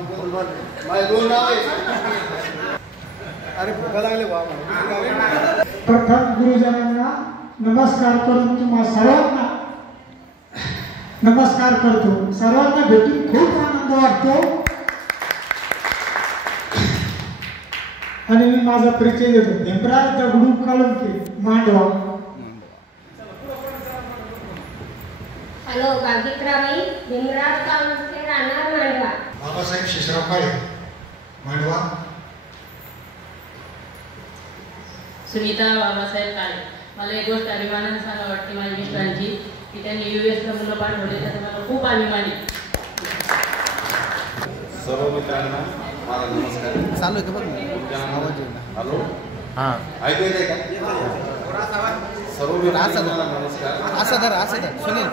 प्रथम गुरुजनांना नमस्कार करून तुम्हा सर्वांना नमस्कार करतो। सर्वांना भेटून खूप आनंद वाटतो आणि मी माझा परिचय देतो। भीमराव दगडू काळुंके, मांडवा। हॅलो, बागित्राबाई भीमराव काळुंके, राहणार मांडवा। बाबासाहेब शिशराव काळे, मांडवा। सुनीता बाबासाहेब काळे। मला एक गोष्ट अभिमानाने सांगा वाटते माझ्या मित्रांची की त्यांनी US ला मुलं पाठवले, त्याचा मला खूप अभिमान आहे। सर्व मित्रांना माझा नमस्कार। चालू आहे का बघ? हॅलो, हां, ऐकू येते का? सर्व मित्रांना नमस्कार। असं धर सुनील।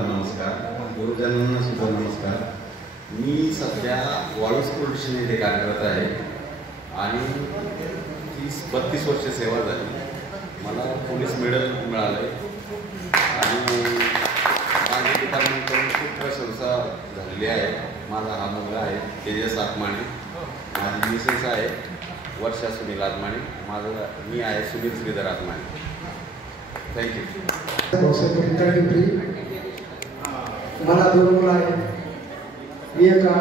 नमस्कार गुरुजनांना सुद्धा नमस्कार। मी सध्या वाळूस पोलीस स्टेशन येथे कार्यरत आहे आणि 30-32 वर्ष सेवा झाली। मला पोलीस मेडल मिळालं आणि माझ्या डिपार्टमेंटकडून खूप प्रशंसा झालेली आहे। माझा हा मुलगा आहे तेजस आत्माने, माझी मिसेस आहे वर्षा सुनील आत्माने, मी आहे सुनील श्रीधर आत्माने। थँक्यू। मला 2 मुलं आहेत। मी एका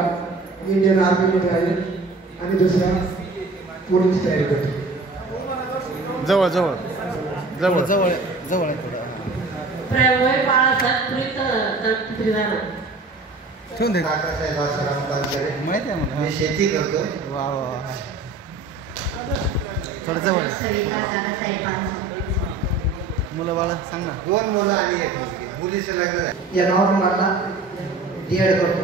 इंडियन आर्मीमध्ये आहे आणि दुसरा पोलीस तयारी करतो। जवळ जवळ जवळ जवळ जवळ आहे थोडं। प्रभू बाळासाहेब प्रीत ठेवून दे। काकासाहेब आसाराम पानसरे, माहिती आहे मला। मी शेती करतो। वा वा वा, थोडं जवळ। सविता दादासाहेब पानसरे। मुलं बाळ सांग ना। 2 मुलं आणि 1 मुलगी। मुलीचं लग्न झालं। या नावाला DED करतो।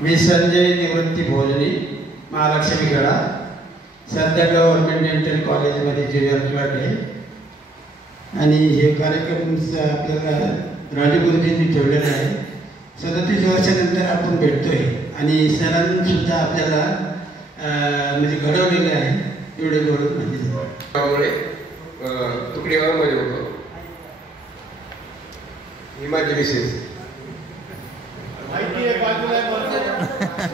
मी संजय निवृत्ती भोजनी, महालक्ष्मी गडा। सध्या गव्हर्नमेंट डेंटल कॉलेजमध्ये ज्युनियर क्लर्क आहे आणि हे कार्यक्रम आपल्याला राणी गुरुजींनी ठेवलेला आहे। 37 वर्षानंतर आपण भेटतोय आणि सरांनीसुद्धा आपल्याला म्हणजे घडवलेलं आहे। एवढे घडवून म्हणजे तुकडीवारमध्ये होतो। ही माझी मिसेस।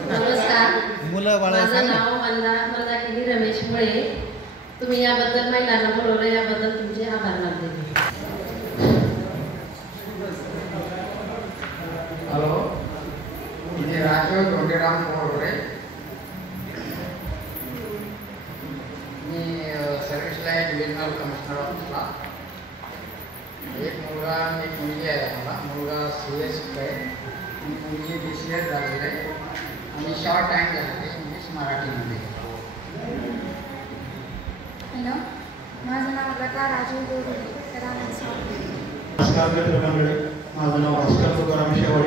नमस्कार, मुलं बाळ माझं नाव मंदाकिनी रमेश मुळे। तुम्ही याबद्दल महिलांना बोलवलं याबद्दल तुमचे आभार मानते। हॅलो, मी राजीव धोंडेराम मोरगरे। मी सर्व्हिसला आहे डिव्हिजनल कमिशनर ऑफिसला। एक मुलगा आणि एक मुलगी आहे मला। मुलगा CS आहे आणि मुलगी BCS झालेली आहे आणि शॉर्ट हँड झालेली आहे इंग्लिश मराठीमध्ये। हॅलो, माझं नाव लता राजू गोरे, राहणार स्वामी। नमस्कार मित्रमंडळी, माझं नाव भास्कर तुकाराम शेवाळे।